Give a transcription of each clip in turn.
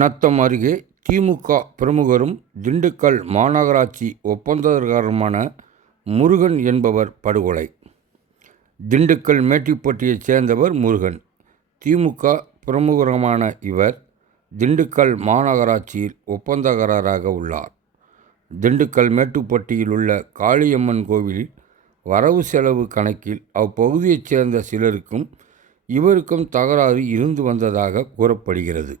நத்தம் அருகே திமுக பிரமுகரும் திண்டுக்கல் மாநகராட்சி ஒப்பந்ததாரருமான முருகன் என்பவர் படுகொலை. திண்டுக்கல் மேட்டுப்பட்டியைச் சேர்ந்தவர் முருகன். திமுக பிரமுகருமான இவர் திண்டுக்கல் மாநகராட்சியில் ஒப்பந்தக்காரராக உள்ளார். திண்டுக்கல் மேட்டுப்பட்டியில் உள்ள காளியம்மன் கோவிலில் வரவு செலவு கணக்கில் அப்பகுதியைச் சேர்ந்த சிலருக்கும் இவருக்கும் தகராறு இருந்து வந்ததாக கூறப்படுகிறது.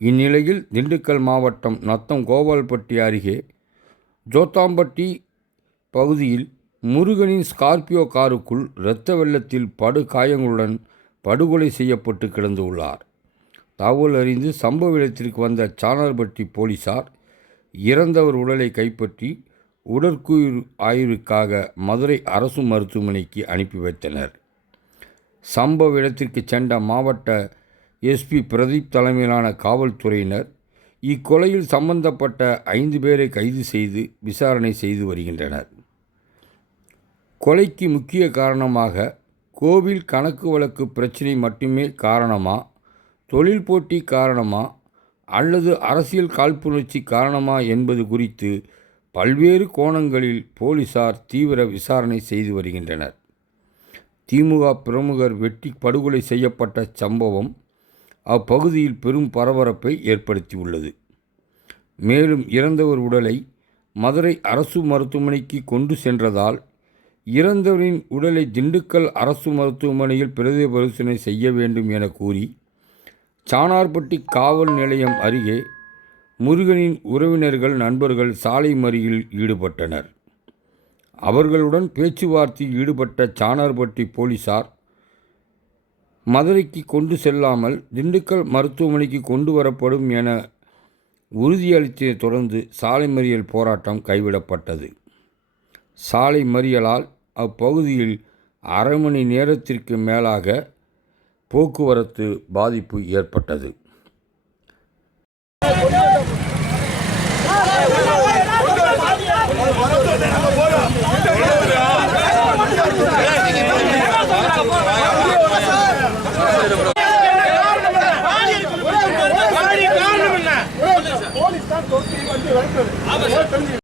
இந்நிலையில் திண்டுக்கல் மாவட்டம் நத்தம் கோபால்பட்டி அருகே ஜோத்தாம்பட்டி பகுதியில் முருகனின் ஸ்கார்பியோ காருக்குள் இரத்த வெள்ளத்தில் படுகாயங்களுடன் படுகொலை செய்யப்பட்டு கிடந்துள்ளார். தகவல் அறிந்து சம்பவ இடத்திற்கு வந்த சாணர்பட்டி போலீசார் இறந்தவர் உடலை கைப்பற்றி உடற்குயிர் ஆய்வுக்காக மதுரை அரசு மருத்துவமனைக்கு அனுப்பி வைத்தனர். சம்பவ இடத்திற்கு சென்ற மாவட்ட எஸ்பி பிரதீப் தலைமையிலான காவல்துறையினர் இக்கொலையில் சம்பந்தப்பட்ட ஐந்து பேரை கைது செய்து விசாரணை செய்து வருகின்றனர். கொலைக்கு முக்கிய காரணமாக கோவில் கணக்கு வழக்கு பிரச்சினை மட்டுமே காரணமா தொழில் போட்டி காரணமா அல்லது அரசியல் காழ்ப்புணர்ச்சி காரணமா என்பது குறித்து பல்வேறு கோணங்களில் போலீசார் தீவிர விசாரணை செய்து வருகின்றனர். திமுக பிரமுகர் வெட்டி படுகொலை செய்யப்பட்ட சம்பவம் அப்பகுதியில் பெரும் பரபரப்பை ஏற்படுத்தியுள்ளது. மேலும் இறந்தவர் உடலை மதுரை அரசு மருத்துவமனைக்கு கொண்டு சென்றதால் இறந்தவரின் உடலை திண்டுக்கல் அரசு மருத்துவமனையில் பிரதி பரிசீலனை செய்ய வேண்டும் என கூறி சாணார்பட்டி காவல் நிலையம் அருகே முருகனின் உறவினர்கள் நண்பர்கள் சாலை மறியில் ஈடுபட்டனர். அவர்களுடன் பேச்சுவார்த்தையில் ஈடுபட்ட சாணார்பட்டி போலீசார் மதுரைக்கு கொண்டு செல்லாமல் திண்டுக்கல் மருத்துவமனைக்கு கொண்டு வரப்படும் என உறுதியளித்ததை தொடர்ந்து சாலை மறியல் போராட்டம் கைவிடப்பட்டது. சாலை மறியலால் அப்பகுதியில் அரை மணி நேரத்திற்கு மேலாக போக்குவரத்து பாதிப்பு ஏற்பட்டது. போலீஸ் தான் தொட்டி வந்து விளக்குது